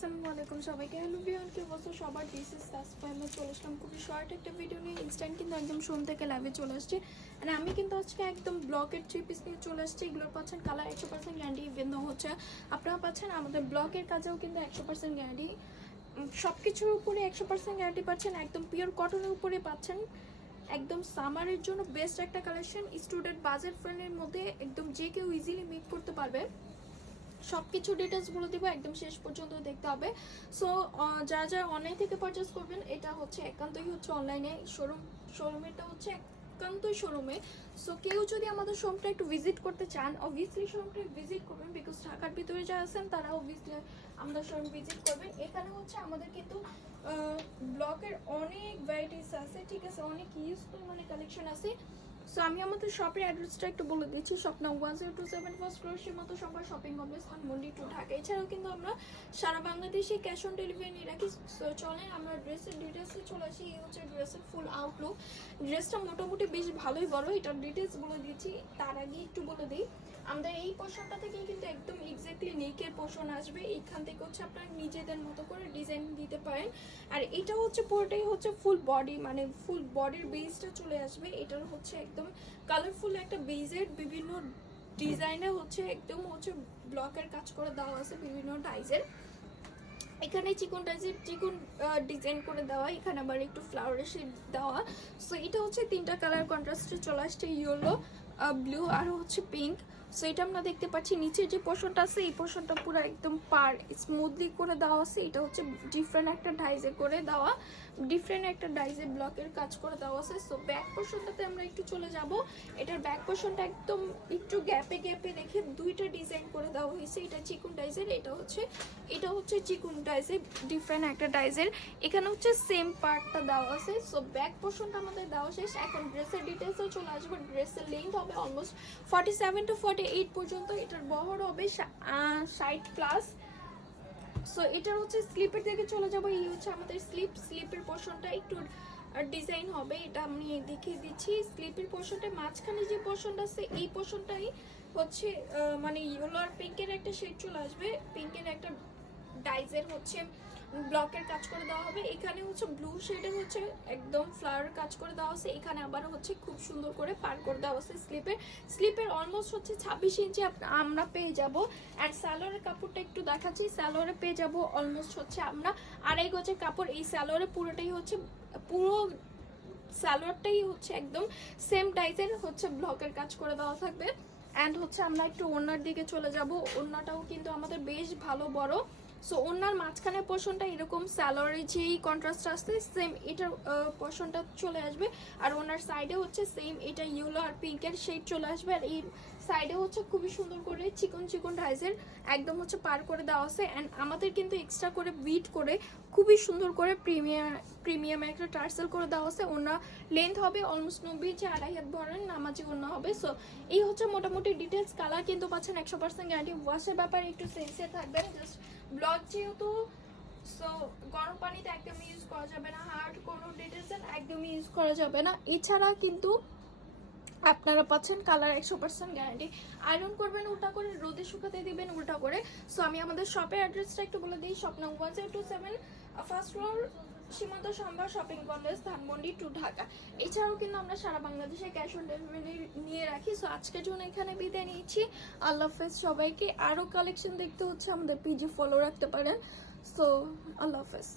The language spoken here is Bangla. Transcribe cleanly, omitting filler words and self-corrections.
আসসালামু আলাইকুম সবাইকে। হ্যালো ভিউয়ার, কি অবস্থা সবার? This is Tasfa. আমি চলে আসলাম খুবই শর্ট একটা ভিডিও নিয়ে। ইনস্ট্যান্ট কিন্তু একদম শোরুম থেকে লাইভে চলে আসছে। আর আমি কিন্তু আজকে একদম ব্লকের 3 পিস নিয়ে চলে আসছি। এগুলোর পাচ্ছেন কালার 100% গ্যারান্টি। ইভেন হচ্ছে আপনারা পাচ্ছেন আমাদের ব্লকের কাজেও কিন্তু 100% গ্যারান্টি। সব কিছুর উপরে 100% গ্যারান্টি পাচ্ছেন। একদম পিওর কটনের উপরে পাচ্ছেন। একদম সামারের জন্য বেস্ট একটা কালেকশন। স্টুডেন্ট বাজেট ফ্রেন্ডের মধ্যে একদম যে কেউ ইজিলি মেক করতে পারবে। সব কিছু ডিটেলস বলে দিব, একদম শেষ পর্যন্ত দেখতে হবে। সো যারা যারা অনলাইন থেকে পারচেস করবেন, এটা হচ্ছে একান্তই হচ্ছে অনলাইনে। শোরুমেরটা হচ্ছে একান্তই শোরুমে। সো কেউ যদি আমাদের শোরুমটা একটু ভিজিট করতে চান, অবভিয়াসলি শোরুমটা ভিজিট করবেন, বিকজ ঢাকার ভিতরে যারা আছেন তারা অবভিয়াসলি আমাদের শোরুম ভিজিট করবেন। এখানে হচ্ছে আমাদের কিন্তু ব্লকের অনেক ভ্যারাইটিস আছে, ঠিক আছে, অনেক ইউজফুল মানে কালেকশন আছে। সো আমি আমাদের শপের অ্যাড্রেসটা একটু বলে দিচ্ছি। শপ নাম 1027 ফার্স্ট ফ্লোর সীমান্ত সবার shopping complex Dhanmondi to Dhaka. এছাড়াও কিন্তু আমরা সারা বাংলাদেশে ক্যাশ অন ডেলিভারি নিয়ে রাখি। সো চলেন আমরা ড্রেসের ডিটেলসে চলে আসি। এই হচ্ছে ড্রেসের ফুল আউটলুক। ড্রেসটা মোটামুটি বেশ ভালোই বড়। এটার ডিটেলস বলে দিচ্ছি, তার আগে একটু বলে দিই আমাদের এই পোর্শনটা থেকে কিন্তু একদম এক্স্যাক্টলি নেকের পোর্শন আসবে। এইখান থেকে হচ্ছে আপনারা নিজেদের মতো করে ডিজাইন দিতে পারেন। আর এটা হচ্ছে পুরোটাই হচ্ছে ফুল বডি, মানে ফুল বডির বেসটা চলে আসবে। এটার হচ্ছে একদম কালারফুল একটা বেজের বিভিন্ন ডিজাইনে হচ্ছে একদম হচ্ছে ব্লকের কাজ করে দেওয়া আছে বিভিন্ন ডাইজের। এখানে চিকন ডিজাইন করে দেওয়া, এখানে আবার একটু ফ্লাওয়ারের শেড দেওয়া। সো এটা হচ্ছে 3টা কালার কন্ট্রাস্টে চলে আসছে, ইয়েলো, ব্লু আর হচ্ছে পিঙ্ক। সো এটা আমরা দেখতে পাচ্ছি নিচের যে পোর্শনটা আছে এই পোর্শনটা পুরো একদম পার স্মুথলি করে দেওয়া আছে। এটা হচ্ছে ডিফারেন্ট একটা ডাইজে করে দেওয়া, ডিফারেন্ট একটা ডাইজে ব্লকের কাজ করে দেওয়া আছে। সো ব্যাক পোর্শনটাতে আমরা একটু চলে যাব। এটার ব্যাক পোর্শনটা একদম একটু গ্যাপে রেখে 2টা ডিজাইন করে দেওয়া হয়েছে। এটা চিকন ডাইজের, এটা হচ্ছে চিকন ডাইজের, ডিফারেন্ট একটা ডাইজের। এখানে হচ্ছে সেম পার্টটা দেওয়া আছে। সো ব্যাক পোর্শনটা আমাদের দেওয়া শেষ। এখন ড্রেসের ডিটেলসও চলে আসবে। ড্রেসের লেন্থ হবে অলমোস্ট 47 to 48 পর্যন্ত। এটার বহর হবে 60+। সো এটার হচ্ছে স্লিপের দিকে চলে যাবো। এই হচ্ছে আমাদের স্লিপের পোর্শনটা একটু ডিজাইন হবে। এটা আমি দেখিয়ে দিচ্ছি। স্লিপের পোর্শনটা মাঝখানে যে পোর্শনটা আছে এই পোর্শনটাই হচ্ছে মানে ইয়েলো আর পিঙ্কের একটা শেড চলে আসবে। পিঙ্কের একটা ডাইজের হচ্ছে ব্লকের কাজ করে দেওয়া হবে। এখানে হচ্ছে ব্লু শেডের হচ্ছে একদম ফ্লাওয়ার কাজ করে দেওয়া আছে। এখানে আবার হচ্ছে খুব সুন্দর করে পার করে দেওয়া আছে। স্লিপের অলমোস্ট হচ্ছে 26 ইঞ্চি আমরা পেয়ে যাব। আর সালোয়ারের কাপড়টা একটু দেখাচ্ছি। সালোয়ারে পেয়ে যাব অলমোস্ট হচ্ছে আমরা 2.5 গজের কাপড়। এই সালোয়ারে পুরোটাই হচ্ছে পুরো সালোয়ারটাই হচ্ছে একদম সেম ডাইজের হচ্ছে ব্লকের কাজ করে দেওয়া থাকবে। অ্যান্ড হচ্ছে আমরা একটু ওড়নার দিকে চলে যাব। ওড়নাটাও কিন্তু আমাদের বেশ ভালো বড়। সো ওড়নার মাঝখানের পোর্শনটা এরকম সালোয়ারের যেই কন্ট্রাস্ট আসছে সেম এটার পোর্শনটা চলে আসবে। আর ওনার সাইডে হচ্ছে সেম এটা ইয়েলো আর পিঙ্কের শেড চলে আসবে। আর এই সাইডে হচ্ছে খুবই সুন্দর করে চিকন ডাইজের একদম হচ্ছে পার করে দেওয়া আছে। অ্যান্ড আমাদের কিন্তু এক্সট্রা করে বিট করে খুবই সুন্দর করে প্রিমিয়াম একটা টার্সেল করে দেওয়া আছে। ওনা লেন্থ হবে অলমোস্ট 90 ইঞ্চি, 2.5 হাত ভরেন নামাজি ওনা হবে। সো এই হচ্ছে মোটামুটি ডিটেলস। কালার কিন্তু পাচ্ছেন 100% গ্যারান্টি। ওয়াশের ব্যাপারে একটু সেন্সিটিভ থাকবেন, জাস্ট ব্লক যেহেতু। সো গরম পানিতে একদমই ইউজ করা যাবে না, হার্ড কোনো ডিটারজেন্ট একদমই ইউজ করা যাবে না। এছাড়া কিন্তু আপনারা পাচ্ছেন কালার 100% গ্যারান্টি। আয়রন করবেন উল্টা করে, রোদে শুকাতে দিবেন উল্টা করে। সো আমি আমাদের শপের অ্যাড্রেসটা একটু বলে দিই। শপ নাম 1027 first floor Simanto Shombhar shopping complex Dhanmondi to Dhaka. এছাড়াও কিন্তু আমরা সারা বাংলাদেশে ক্যাশ অন ডেলিভারি নিয়ে রাখি। সো আজকের জন্য এখানে বিদায় নিচ্ছি। আল্লাহ হাফেজ সবাইকে। আরও কালেকশন দেখতে হচ্ছে আমাদের পেজে ফলো রাখতে পারেন। সো আল্লাহ হাফেজ।